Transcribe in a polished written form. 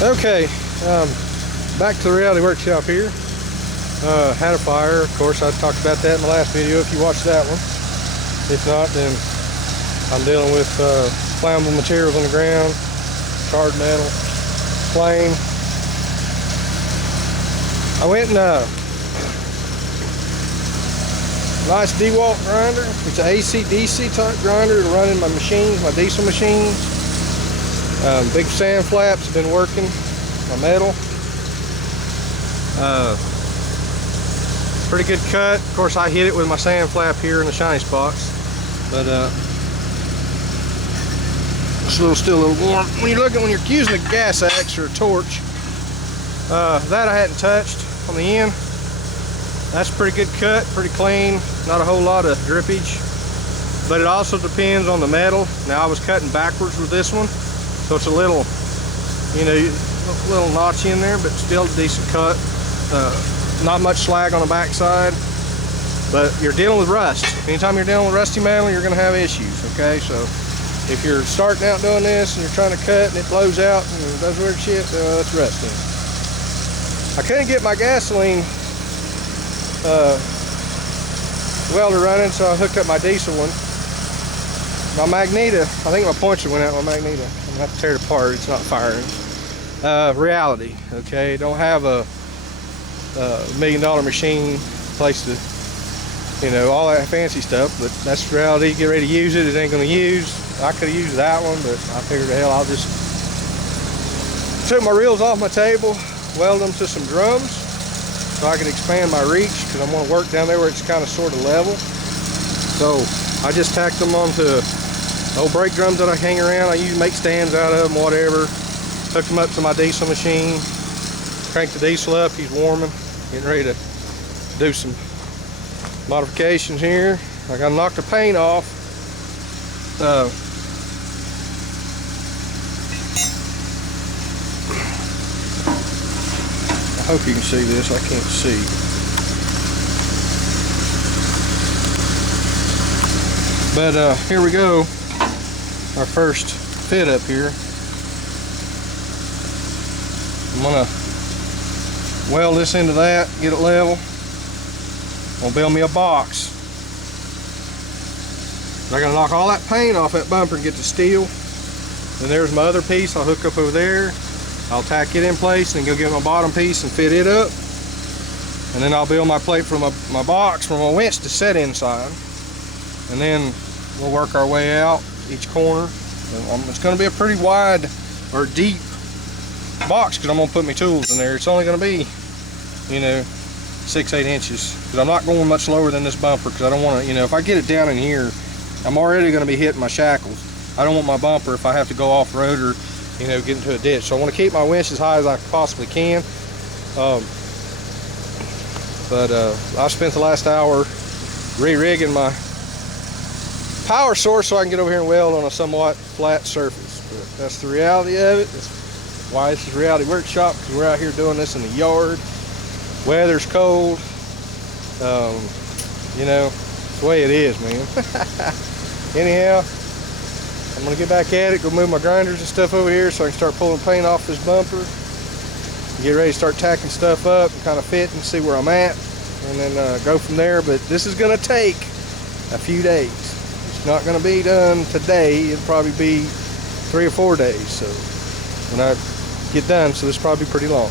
Okay, back to the reality workshop here. Had a fire, of course. I talked about that in the last video if you watched that one. If not, then I'm dealing with flammable materials on the ground, charred metal, flame. I went and nice DeWalt grinder. It's an AC/DC type grinder to run in my machines, my diesel machines. Big sand flaps have been working my metal. Pretty good cut. Of course, I hit it with my sand flap here in the shiny spots, but it's still a little warm. When you're using a gas axe or a torch, that I hadn't touched on the end. That's pretty good cut, pretty clean, not a whole lot of drippage. But it also depends on the metal. Now I was cutting backwards with this one, so it's a little, a little notch in there, but still a decent cut. Not much slag on the backside, but you're dealing with rust. Anytime you're dealing with rusty metal, you're gonna have issues, okay? So if you're starting out doing this and you're trying to cut and it blows out and it does weird shit, it's rusty. I couldn't get my gasoline welder running, so I hooked up my diesel one. My magneto, I think my pointer went out. My magneto, I'm gonna have to tear it apart. It's not firing. Reality, okay? Don't have a $1 million machine, place to, all that fancy stuff, but that's reality. Get ready to use it. It ain't gonna use. I could have used that one, but I figured, hell, I'll just took my reels off my table, weld them to some drums so I could expand my reach, because I'm going to work down there where it's kind of sort of level. So I just tacked them onto old brake drums that I hang around. I usually make stands out of them, whatever. Hooked them up to my diesel machine. Cranked the diesel up, he's warming. Getting ready to do some modifications here. I got to knock the paint off. I hope you can see this. I can't see. But here we go. Our first fit up here. I'm gonna weld this into that, get it level. I'm gonna build me a box. I gotta knock all that paint off that bumper and get the steel. Then there's my other piece I'll hook up over there. I'll tack it in place and then go get my bottom piece and fit it up. And then I'll build my plate for my box for my winch to set inside. And then we'll work our way out each corner. It's gonna be a pretty wide or deep box because I'm gonna put my tools in there. It's only gonna be, 6-8 inches. Because I'm not going much lower than this bumper because I don't want to, if I get it down in here, I'm already gonna be hitting my shackles. I don't want my bumper if I have to go off-road or get into a ditch. So I want to keep my winch as high as I possibly can. I've spent the last hour re-rigging my power source so I can get over here and weld on a somewhat flat surface. But that's the reality of it. That's why this is Reality Workshop, because we're out here doing this in the yard. Weather's cold. It's the way it is, man. Anyhow, I'm gonna get back at it, go move my grinders and stuff over here so I can start pulling paint off this bumper. Get ready to start tacking stuff up and kind of fit and see where I'm at, and then go from there. But this is gonna take a few days. It's not gonna be done today. It'll probably be 3 or 4 days. So when I get done, so this will probably be pretty long.